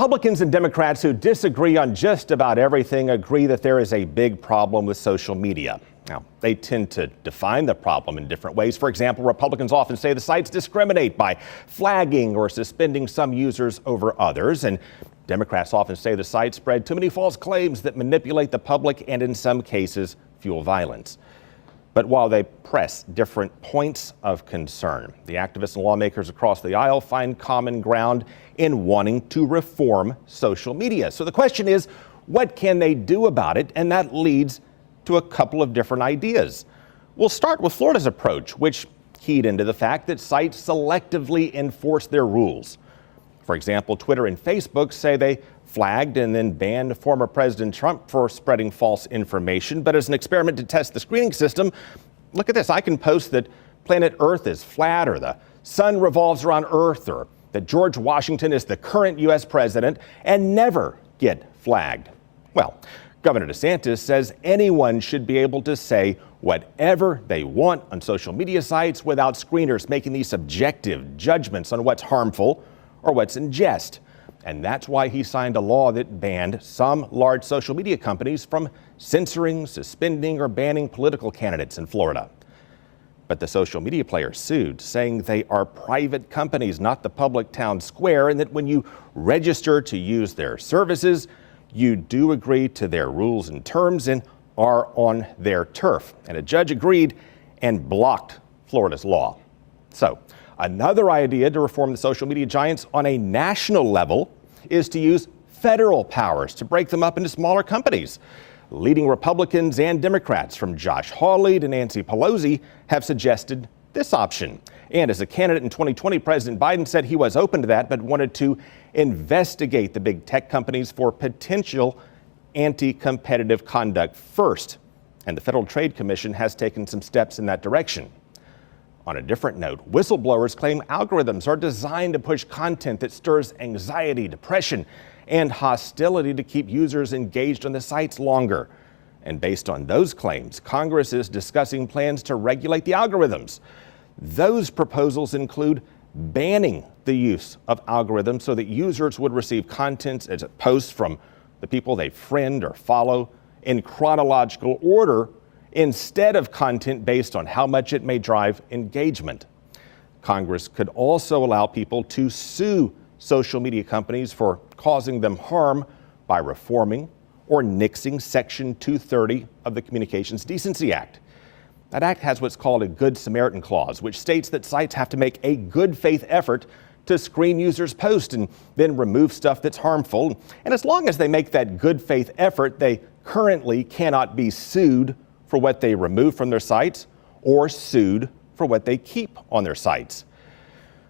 Republicans and Democrats who disagree on just about everything agree that there is a big problem with social media. Now, they tend to define the problem in different ways. For example, Republicans often say the sites discriminate by flagging or suspending some users over others. And Democrats often say the sites spread too many false claims that manipulate the public and in some cases fuel violence. But while they press different points of concern, the activists and lawmakers across the aisle find common ground in wanting to reform social media. So the question is, what can they do about it? And that leads to a couple of different ideas. We'll start with Florida's approach, which keyed into the fact that sites selectively enforce their rules. For example, Twitter and Facebook say they flagged and then banned former President Trump for spreading false information. But as an experiment to test the screening system, look at this. I can post that planet Earth is flat, or the sun revolves around Earth, or that George Washington is the current U.S. president, and never get flagged. Well, Governor DeSantis says anyone should be able to say whatever they want on social media sites without screeners making these subjective judgments on what's harmful or what's in jest. And that's why he signed a law that banned some large social media companies from censoring, suspending, or banning political candidates in Florida. But the social media players sued, saying they are private companies, not the public town square, and that when you register to use their services, you do agree to their rules and terms and are on their turf. And a judge agreed and blocked Florida's law. So another idea to reform the social media giants on a national level is to use federal powers to break them up into smaller companies. Leading Republicans and Democrats, from Josh Hawley to Nancy Pelosi, have suggested this option. And as a candidate in 2020, President Biden said he was open to that, but wanted to investigate the big tech companies for potential anti-competitive conduct first. And the Federal Trade Commission has taken some steps in that direction. On a different note, whistleblowers claim algorithms are designed to push content that stirs anxiety, depression, and hostility to keep users engaged on the sites longer. And based on those claims, Congress is discussing plans to regulate the algorithms. Those proposals include banning the use of algorithms so that users would receive content as posts from the people they friend or follow in chronological order instead of content based on how much it may drive engagement. Congress could also allow people to sue social media companies for causing them harm by reforming or nixing Section 230 of the Communications Decency Act. That act has what's called a Good Samaritan Clause, which states that sites have to make a good faith effort to screen users' posts and then remove stuff that's harmful. And as long as they make that good faith effort, they currently cannot be sued for what they remove from their sites or sued for what they keep on their sites.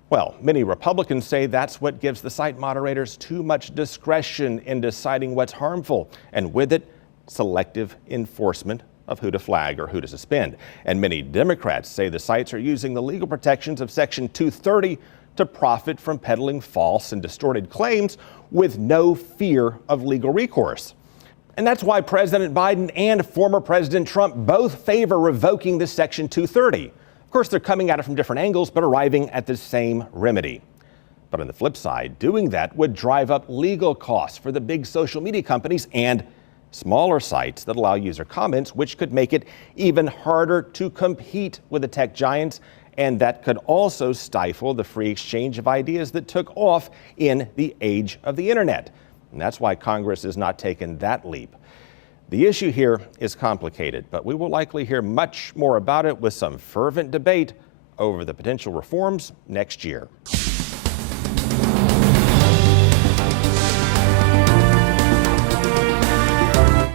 Well, many Republicans say that's what gives the site moderators too much discretion in deciding what's harmful, and with it, selective enforcement of who to flag or who to suspend. And many Democrats say the sites are using the legal protections of Section 230 to profit from peddling false and distorted claims with no fear of legal recourse. And that's why President Biden and former President Trump both favor revoking this Section 230. Of course, they're coming at it from different angles, but arriving at the same remedy. But on the flip side, doing that would drive up legal costs for the big social media companies and smaller sites that allow user comments, which could make it even harder to compete with the tech giants. And that could also stifle the free exchange of ideas that took off in the age of the internet. And that's why Congress has not taken that leap. The issue here is complicated, but we will likely hear much more about it with some fervent debate over the potential reforms next year.